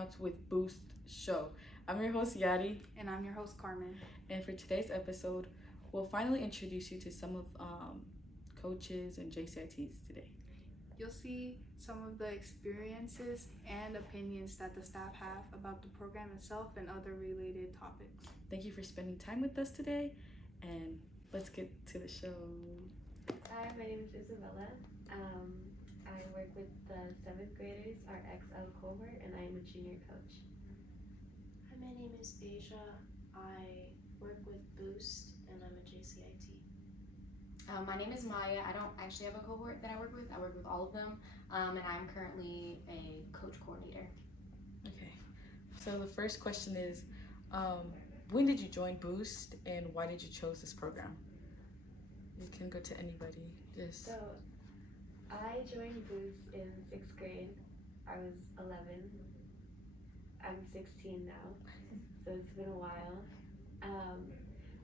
out with Boost Show. I'm your host, Yadi. And I'm your host, Carmen. And for today's episode, we'll finally introduce you to some of coaches and JCiTs today. You'll see some of the experiences and opinions that the staff have about the program itself and other related topics. Thank you for spending time with us today, and let's get to the show. Hi, my name is Isabella. I work with the 7th graders, our XL cohort, and I am a junior coach. Hi, my name is Asia. I work with Boost, and I'm a JCiT. My name is Maya. I don't actually have a cohort that I work with. I work with all of them, and I'm currently a coach coordinator. Okay, so the first question is, when did you join Boost, and why did you choose this program? You can go to anybody. So, I joined Boost in 6th grade. I was 11. I'm 16 now, so it's been a while.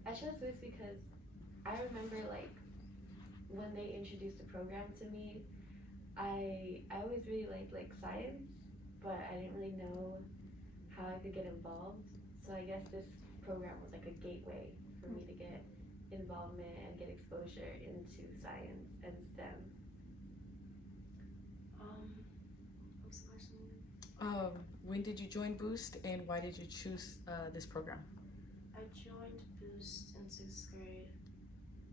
I chose Boost because I remember when they introduced the program to me, I always really liked science, but I didn't really know how I could get involved. So I guess this program was like a gateway for me to get involvement and get exposure into science and STEM. What's the question again? When did you join Boost, and why did you choose this program? I joined Boost in 6th grade,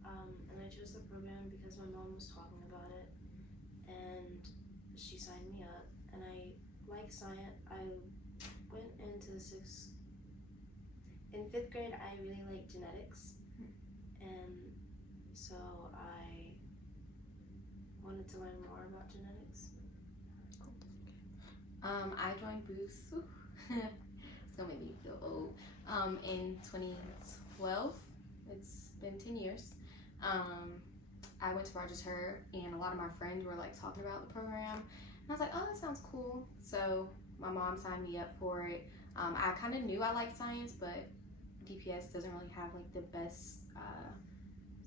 and I chose the program because my mom was talking about it, and she signed me up, and I like science. I went into in 5th grade, I really liked genetics, and so I wanted to learn more about genetics. I joined Boost. It's gonna make me feel old. In 2012. It's been 10 years. I went to register, and a lot of my friends were talking about the program, and I was like, oh, that sounds cool. So my mom signed me up for it. I kind of knew I liked science, but DPS doesn't really have the best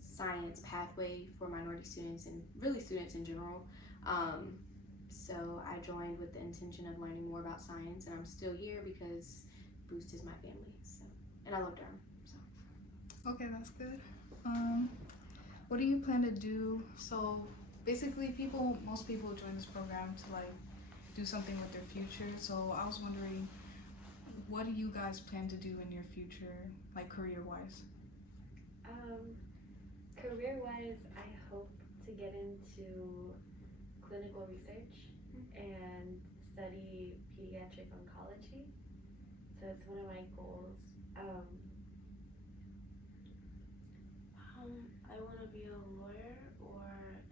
science pathway for minority students and really students in general. So I joined with the intention of learning more about science, and I'm still here because Boost is my family. So, and I love Durham. So. Okay, that's good. What do you plan to do? So basically, most people join this program to do something with their future. So I was wondering, what do you guys plan to do in your future, career-wise? Career-wise, I hope to get into clinical research and study pediatric oncology. So it's one of my goals. I want to be a lawyer or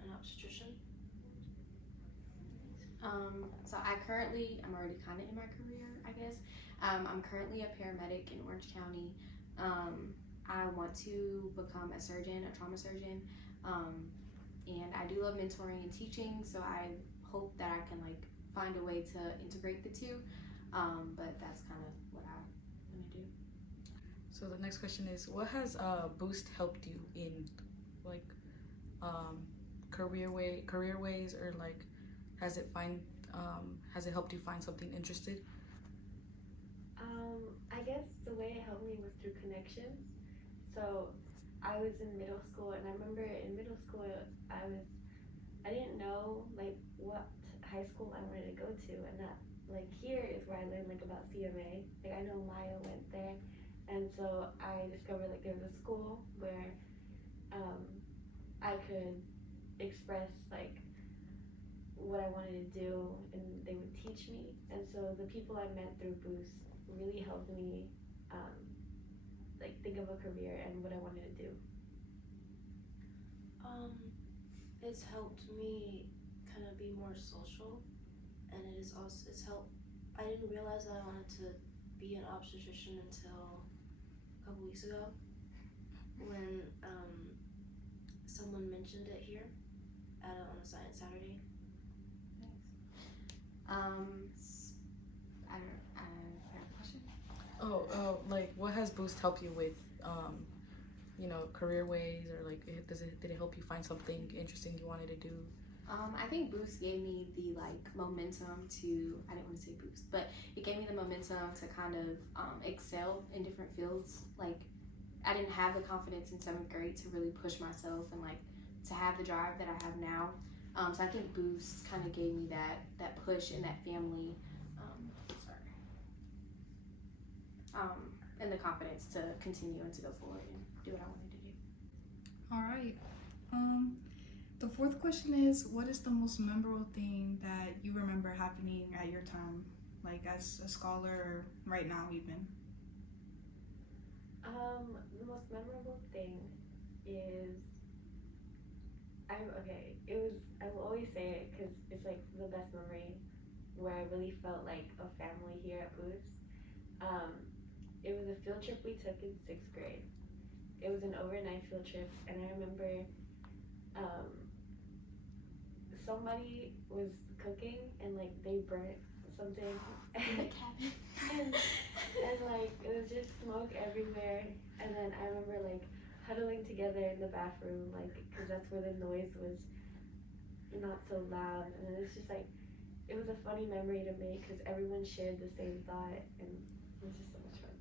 an obstetrician. So I'm already kind of in my career, I guess. I'm currently a paramedic in Orange County. I want to become a surgeon, a trauma surgeon. And I do love mentoring and teaching, so I hope that I can find a way to integrate the two. But that's kind of what I want to do. So the next question is, what has Boost helped you in career ways, or has it helped you find something interested? I guess the way it helped me was through connections. So I was in middle school, and I remember in middle school I didn't know what high school I wanted to go to, and that here is where I learned about CMA. I know Maya went there, and so I discovered there was a school where I could express what I wanted to do, and they would teach me. And so the people I met through Boost really helped me think of a career and what I wanted to do. It's helped me kind of be more social, and it's helped. I didn't realize that I wanted to be an obstetrician until a couple weeks ago when someone mentioned it here on a Science Saturday. I have a question. What has Boost helped you with, career ways, or did it help you find something interesting you wanted to do? I think Boost gave me the like momentum to, I didn't want to say boost, but it gave me the momentum to kind of excel in different fields. Like I didn't have the confidence in 7th grade to really push myself and like to have the drive that I have now. So I think Boost kind of gave me that push and that family, and the confidence to continue and to go forward and do what I wanted to do. All right. The fourth question is, what is the most memorable thing that you remember happening at your time, like as a scholar or right now even? The most memorable thing is, I will always say it because it's like the best memory where I really felt like a family here at Boost. It was a field trip we took in 6th grade. It was an overnight field trip, and I remember somebody was cooking and like they burnt something and like it was just smoke everywhere, and then I remember like huddling together in the bathroom, like because that's where the noise was not so loud, and it's just like it was a funny memory to make because everyone shared the same thought, and it was just so much fun.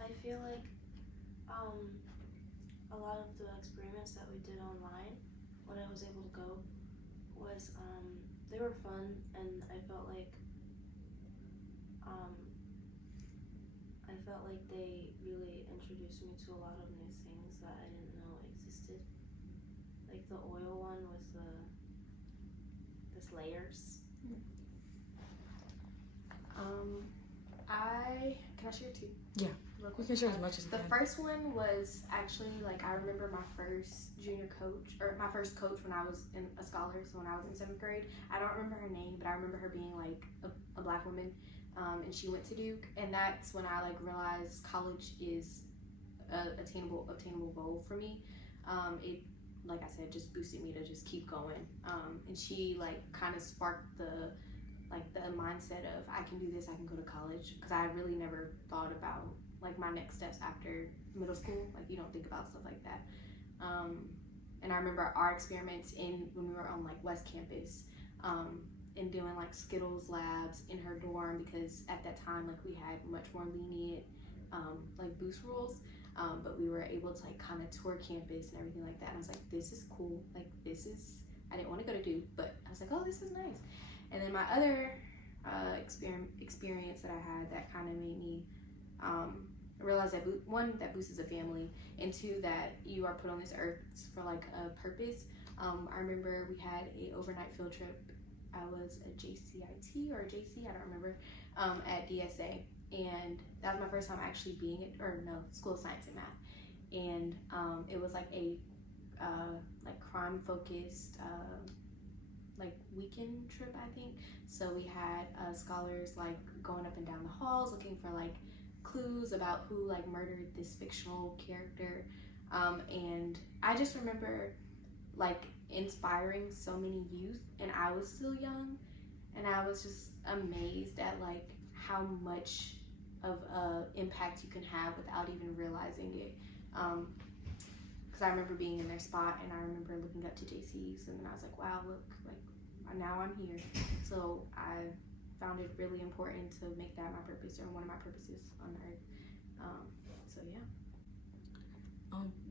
I feel like a lot of the experiments that we did online when I was able to go was they were fun, and I felt like they really introduced me to a lot of new things that I didn't know existed. Like the oil one with this layers. Can I share two? Yeah. We can share as much as The we can. first one was actually like I remember my first junior coach, or my first coach when I was in a scholar, so when I was in 7th grade. I don't remember her name, but I remember her being like a black woman, and she went to Duke, and that's when I like realized college is a obtainable goal for me. It, like I said, just boosted me to just keep going, and she like kind of sparked the mindset of I can do this, I can go to college, because I really never thought about like my next steps after middle school. Like you don't think about stuff like that. And I remember our experiments when we were on like West Campus, and doing like Skittles labs in her dorm, because at that time like we had much more lenient like boost rules, but we were able to like kind of tour campus and everything like that. And I was like, this is cool. Like I didn't want to go to Duke, but I was like, oh, this is nice. And then my other experience that I had that kind of made me realize that that Boost is a family, and two, that you are put on this earth for like a purpose. I remember we had a overnight field trip. I was a JCiT or a JC, I don't remember, at DSA, and that was my first time actually being School of Science and Math, and it was like a like crime focused like weekend trip, I think. So we had scholars like going up and down the halls looking for like clues about who like murdered this fictional character, and I just remember like inspiring so many youth, and I was still young, and I was just amazed at like how much of impact you can have without even realizing it, because I remember being in their spot, and I remember looking up to JCs, and then I was like, wow, look, like now I'm here. So I found it really important to make that my purpose, or one of my purposes on earth. So yeah.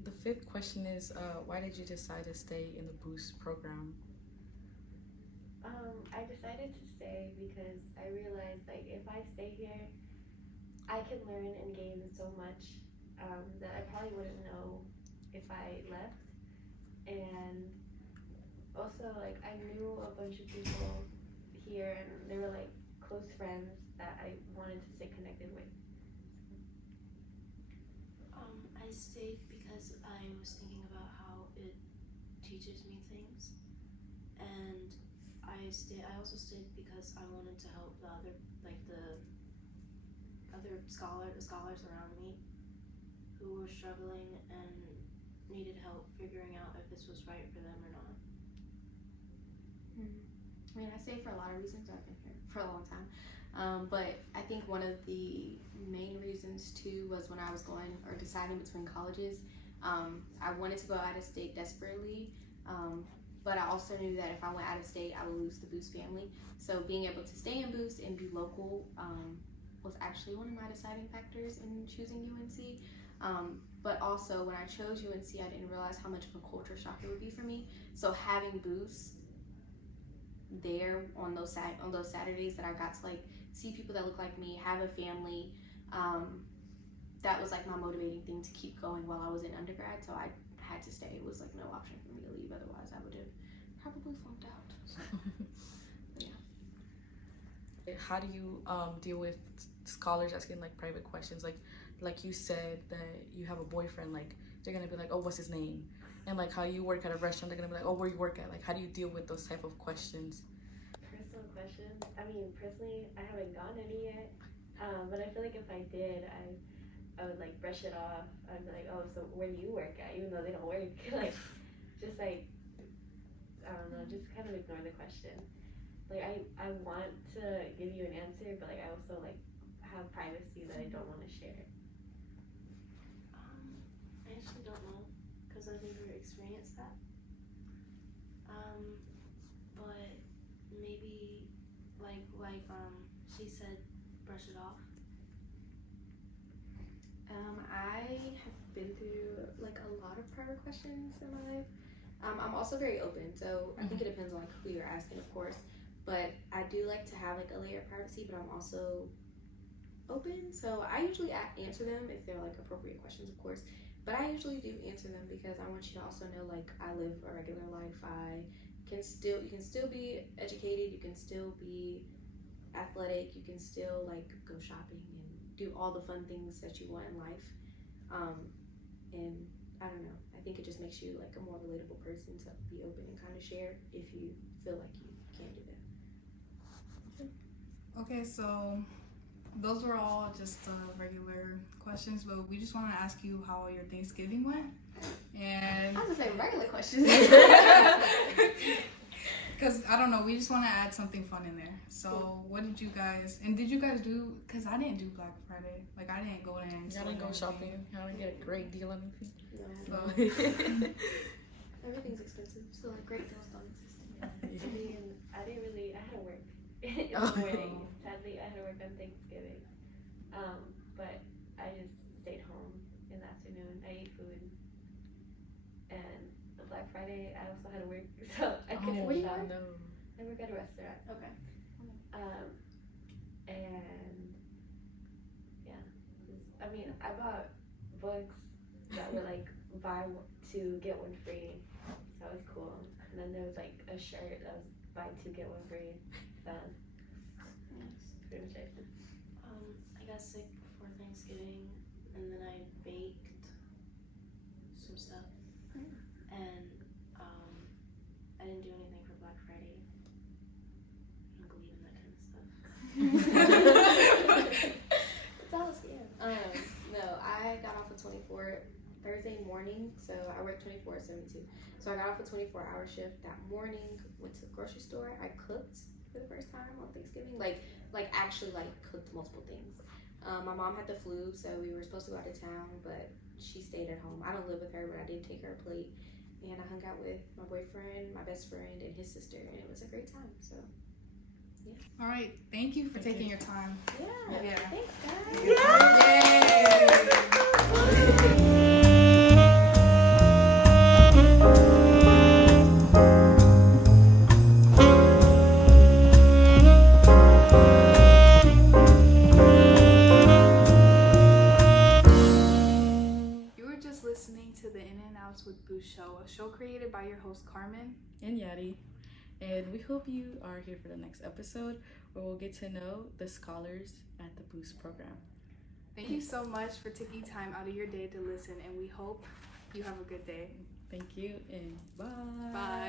The fifth question is, why did you decide to stay in the Boost program? I decided to stay because I realized like if I stay here, I can learn and gain so much that I probably wouldn't know if I left. And also like I knew a bunch of people here, and they were like close friends that I wanted to stay connected with. I stayed because I was thinking about how it teaches me things, and I also stayed because I wanted to help the scholars around me who were struggling and needed help figuring out if this was right for them or not. I mean, I stayed for a lot of reasons. I've been here for a long time. But I think one of the main reasons too was when I was deciding between colleges. I wanted to go out of state desperately, But I also knew that if I went out of state, I would lose the Boost family. So being able to stay in Boost and be local was actually one of my deciding factors in choosing UNC. But also when I chose UNC, I didn't realize how much of a culture shock it would be for me. So having Boost there on those Saturdays that I got to like see people that look like me, have a family, that was like my motivating thing to keep going while I was in undergrad. So I had to stay. It was like no option for me to leave, otherwise I would have probably flunked out. So, yeah. How do you deal with scholars asking like private questions, like you said that you have a boyfriend, like they're gonna be like, oh, what's his name? And like how you work at a restaurant, they're gonna be like, oh, where you work at? Like how do you deal with those type of questions? Personal questions. I mean, personally, I haven't gotten any yet, but I feel like if I did, I would like brush it off. I'd be like, oh, so where do you work at? Even though they don't work, like just like I don't know, just kind of ignore the question. Like I want to give you an answer, but like I also like have privacy that I don't want to share. I actually don't know because I've never experienced that. But maybe like she said, brush it off. I have been through like a lot of private questions in my life. I'm also very open, so I think it depends on like who you're asking, of course. But I do like to have like a layer of privacy, but I'm also open. So I usually answer them if they're like appropriate questions, of course. But I usually do answer them because I want you to also know like I live a regular life. You can still be educated, you can still be athletic, you can still like go shopping and do all the fun things that you want in life. And I don't know, I think it just makes you like a more relatable person to be open and kind of share if you feel like you can do that. Okay, so those were all just regular questions, but we just want to ask you how your Thanksgiving went. And I was gonna say regular questions. because I don't know, we just want to add something fun in there. So what did you guys do? Because I didn't do Black Friday. Like I didn't go in. I didn't go shopping. I didn't get a great deal on anything. No. So Everything's expensive, so like great deals don't exist. I mean, I had to work in the morning. Sadly, I had to work on Thanksgiving. But I just stayed home in the afternoon. I ate food. And the Black Friday, I also had to work, so I couldn't shop. No. I work at a restaurant. Okay. And yeah, I mean, I bought books that were like buy two get one free, so that was cool. And then there was like a shirt that was buy two get one free. So Nice. pretty much it. I got sick before Thanksgiving, and then I baked some stuff, and I didn't do anything for Black Friday. I don't believe in that kind of stuff. It's all a scam. No, I got off a 24 Thursday morning, so I worked 24/7 too. So I got off a 24-hour shift that morning. Went to the grocery store. I cooked for the first time on Thanksgiving. Like actually like cooked multiple things. My mom had the flu, so we were supposed to go out of town, but she stayed at home. I don't live with her, but I did take her a plate, and I hung out with my boyfriend, my best friend, and his sister, and it was a great time. So yeah. all right, thank you for taking your time. Yeah. Yeah. Thanks, guys. Yay! You were just listening to the In and Outs with Boost show, a show created by your host Carmen And Yadi. And we hope you are here for the next episode where we'll get to know the scholars at the Boost program. Thank you so much for taking time out of your day to listen, and we hope you have a good day. Thank you and bye. Bye.